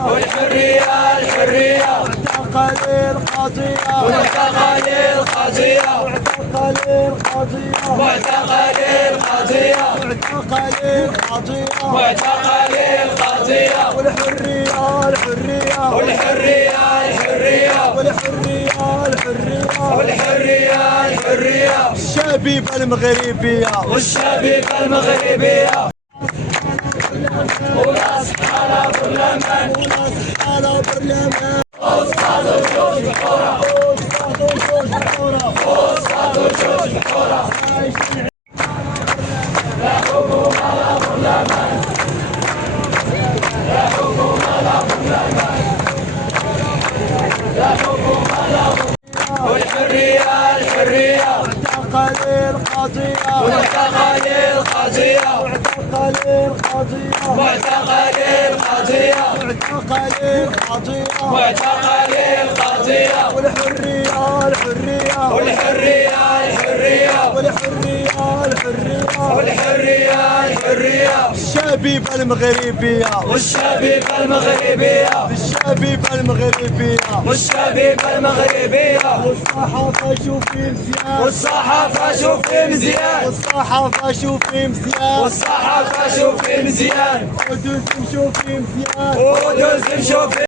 والحرية الحرية واعتقل القضية واعتقل القضية واعتقل القضية واعتقل القضية واعتقل القضية واعتقل القضية والحرية الحرية والحرية الحرية والحرية الحرية والحرية الحرية الشبيبة المغربية والشبيبة المغربية وراس على برلمان وناس على برلمان أصحاب الجوج بحورة أصحاب الجوج بحورة لا حكومة لا برلمان لا حكومة لا برلمان لا حكومة لا برلمان والحرية الحرية واعتقل القضية واعتقل القضية واعتقل القضية واعتقل القضية واعتقل القضية واعتقل القضية والحرية الحرية والحرية الحرية والحرية الحرية والحرية الحرية الشبيبة المغربية والشبيبة المغربية الشبيبة المغربية والشبيبة المغربية والصحافة شوفي مزيان والصحافة شوفي مزيان والصحافة شوفي مزيان والصحافة شوفي مزيان ودوز نشوفي مزيان ودوز نشوفي